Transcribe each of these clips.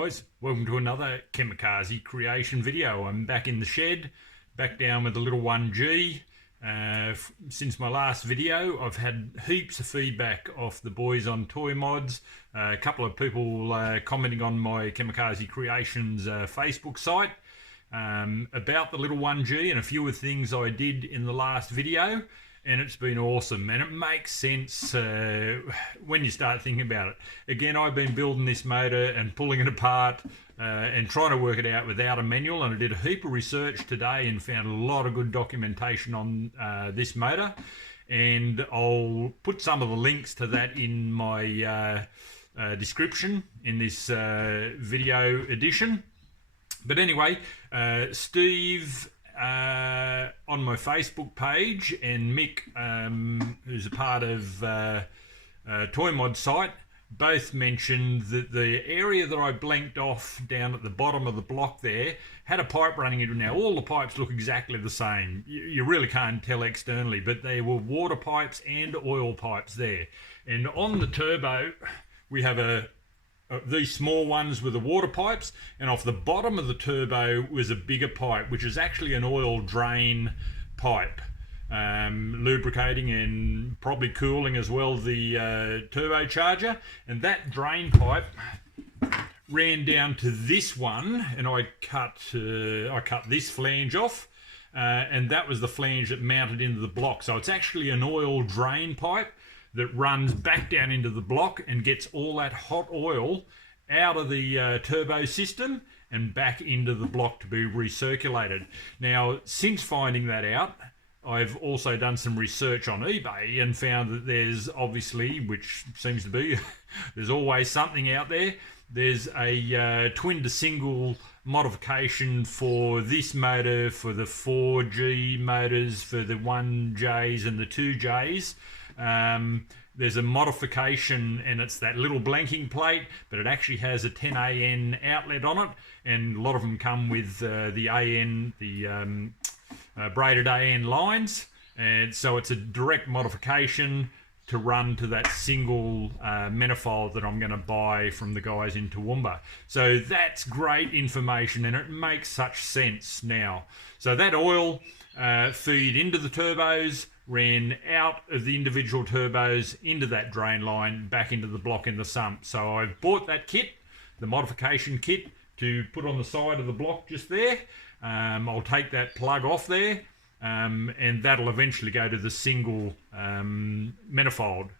guys, welcome to another Kamikaze creation video. I'm back in the shed, back down with the little 1G. Since my last video, I've had heaps of feedback off the boys on Toy Mods. A couple of people commenting on my Kamikaze Creations Facebook site about the little 1G and a few of the things I did in the last video. And it's been awesome, and it makes sense when you start thinking about it. Again, I've been building this motor and pulling it apart and trying to work it out without a manual, and I did a heap of research today and found a lot of good documentation on this motor, and I'll put some of the links to that in my description in this video edition. But anyway, Steve on my Facebook page and Mick, who's a part of Toy Mod site, both mentioned that the area that I blanked off down at the bottom of the block there had a pipe running into it. Now all the pipes look exactly the same. You really can't tell externally, but there were water pipes and oil pipes there. And on the turbo we have these small ones with the water pipes, and off the bottom of the turbo was a bigger pipe, which is actually an oil drain pipe, lubricating and probably cooling as well the turbocharger. And that drain pipe ran down to this one, and I cut this flange off, and that was the flange that mounted into the block. So it's actually an oil drain pipe that runs back down into the block and gets all that hot oil out of the turbo system and back into the block to be recirculated. Now, since finding that out, I've also done some research on eBay and found that there's obviously, which seems to be, there's always something out there. There's a twin to single modification for this motor, for the 4G motors, for the 1Js and the 2Js. There's a modification, and it's that little blanking plate, but it actually has a 10AN outlet on it, and a lot of them come with the AN, the braided AN lines, and so it's a direct modification to run to that single manifold that I'm going to buy from the guys in Toowoomba. So that's great information, and it makes such sense now. So that oil feed into the turbos ran out of the individual turbos into that drain line back into the block in the sump. So I've bought that kit, the modification kit, to put on the side of the block just there. I'll take that plug off there, and that'll eventually go to the single manifold.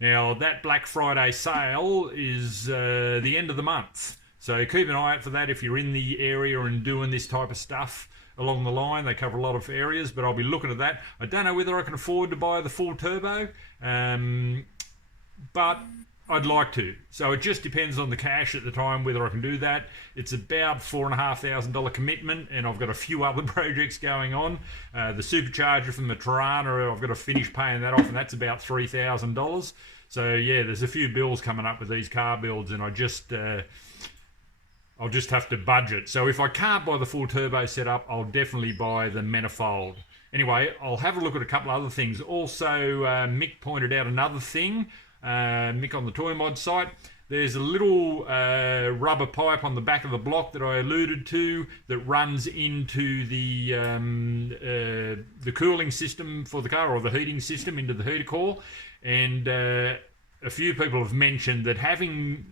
Now that Black Friday sale is the end of the month, so keep an eye out for that if you're in the area and doing this type of stuff along the line. They cover a lot of areas, but I'll be looking at that. I don't know whether I can afford to buy the full turbo, but I'd like to. So it just depends on the cash at the time whether I can do that. It's about $4,500 commitment, and I've got a few other projects going on. The supercharger from the Tirana, I've got to finish paying that off, and that's about $3,000. So yeah, there's a few bills coming up with these car builds, and I'll just have to budget. So if I can't buy the full turbo setup, I'll definitely buy the manifold. Anyway, I'll have a look at a couple other things. Also, Mick pointed out another thing, Mick on the Toy Mod site. There's a little rubber pipe on the back of the block that I alluded to that runs into the cooling system for the car, or the heating system into the heater core. And a few people have mentioned that having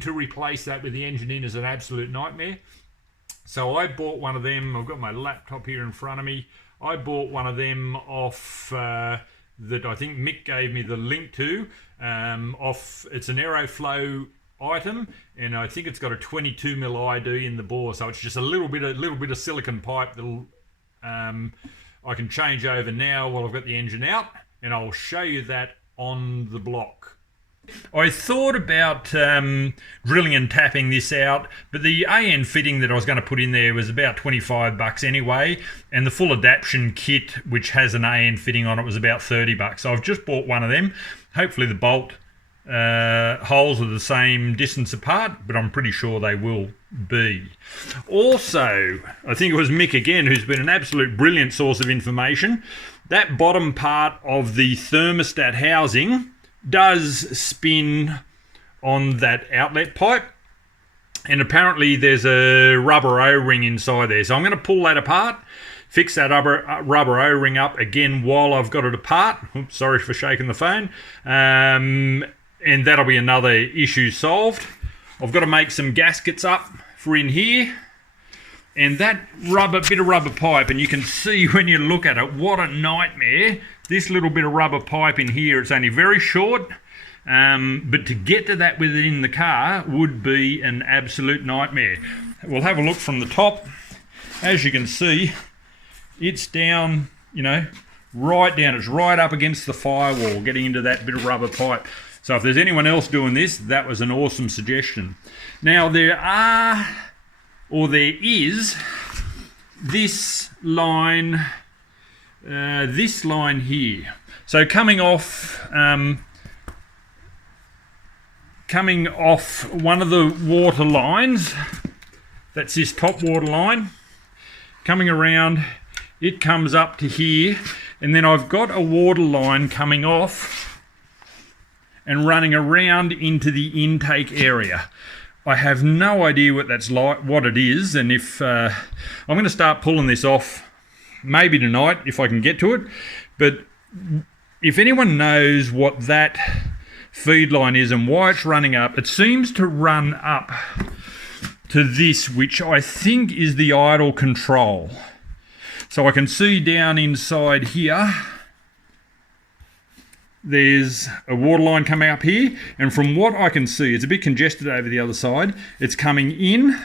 to replace that with the engine in is an absolute nightmare. So I bought one of them. I've got my laptop here in front of me. I bought one of them off that I think Mick gave me the link to. It's an Aeroflow item, and I think it's got a 22mm ID in the bore. So it's just a little bit of silicon pipe that'll I can change over now while I've got the engine out, and I'll show you that on the block. I thought about drilling and tapping this out, but the AN fitting that I was going to put in there was about $25 anyway, and the full adaptation kit, which has an AN fitting on it, was about $30. So I've just bought one of them. Hopefully the bolt holes are the same distance apart, but I'm pretty sure they will be. Also, I think it was Mick again, who's been an absolute brilliant source of information. That bottom part of the thermostat housing does spin on that outlet pipe, And apparently there's a rubber O-ring inside there. So I'm going to pull that apart, fix that rubber O-ring up again while I've got it apart. Oops, sorry for shaking the phone. And that'll be another issue solved. I've got to make some gaskets up for in here. And that bit of rubber pipe, and you can see when you look at it, what a nightmare. This little bit of rubber pipe in here, it's only very short. But to get to that with it in the car would be an absolute nightmare. We'll have a look from the top. As you can see, it's down, right down. It's right up against the firewall, getting into that bit of rubber pipe. So if there's anyone else doing this, that was an awesome suggestion. Now there is this line here. So coming off one of the water lines, that's this top water line, coming around, it comes up to here, and then I've got a water line coming off and running around into the intake area. I have no idea what that's like, what it is, and if I'm going to start pulling this off maybe tonight if I can get to it. But if anyone knows what that feed line is and why it's running up, it seems to run up to this, which I think is the idle control. So I can see down inside here, there's a water line coming up here, and from what I can see, it's a bit congested over the other side. It's coming in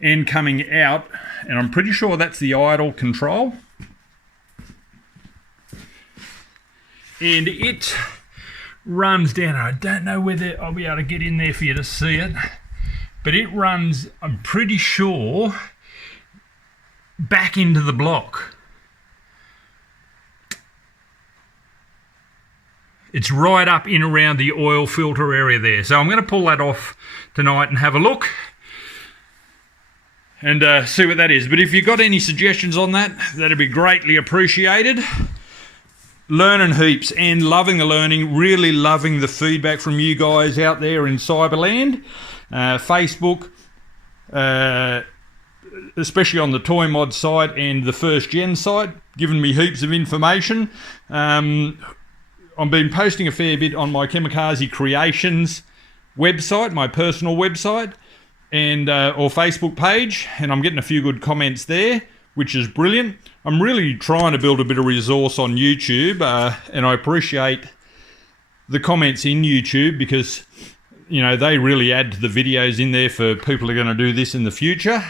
and coming out, and I'm pretty sure that's the idle control. And it runs down. I don't know whether I'll be able to get in there for you to see it, but it runs, I'm pretty sure, back into the block. It's right up in around the oil filter area there. So I'm going to pull that off tonight and have a look and see what that is. But if you've got any suggestions on that, that'd be greatly appreciated. Learning heaps and loving the learning, really loving the feedback from you guys out there in Cyberland. Facebook, especially on the Toy Mod site and the First Gen site, giving me heaps of information. I've been posting a fair bit on my Kamikaze Creations website, my personal website, and or Facebook page, and I'm getting a few good comments there, which is brilliant. I'm really trying to build a bit of resource on YouTube, and I appreciate the comments in YouTube because, they really add to the videos in there for people who are going to do this in the future.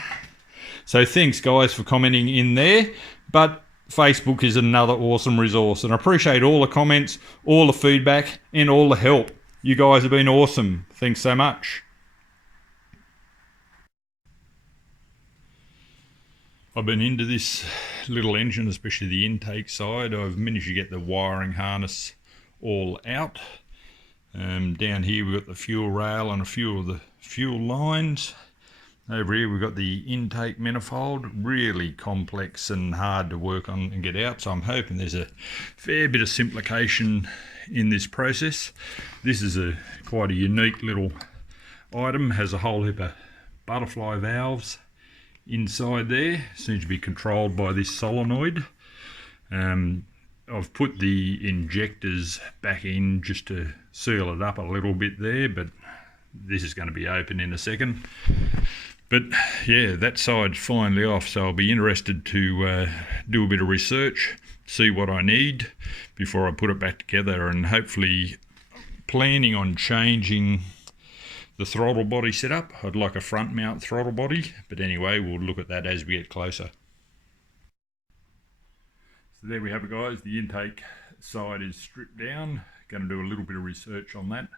So thanks, guys, for commenting in there. But Facebook is another awesome resource, and I appreciate all the comments, all the feedback, and all the help. You guys have been awesome. Thanks so much. I've been into this little engine, especially the intake side. I've managed to get the wiring harness all out. Down here we've got the fuel rail and a few of the fuel lines. Over here we've got the intake manifold, really complex and hard to work on and get out, so I'm hoping there's a fair bit of simplification in this process. This is quite a unique little item, has a whole heap of butterfly valves inside there, seems to be controlled by this solenoid. I've put the injectors back in just to seal it up a little bit there, but this is going to be open in a second. But yeah, that side's finally off, so I'll be interested to do a bit of research, see what I need before I put it back together, and hopefully planning on changing the throttle body setup. I'd like a front mount throttle body, but anyway, we'll look at that as we get closer. So there we have it, guys. The intake side is stripped down. Going to do a little bit of research on that.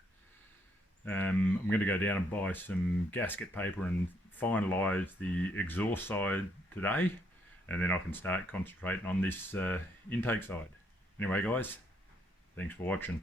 I'm going to go down and buy some gasket paper and finalise the exhaust side today, and then I can start concentrating on this intake side. Anyway, guys, thanks for watching.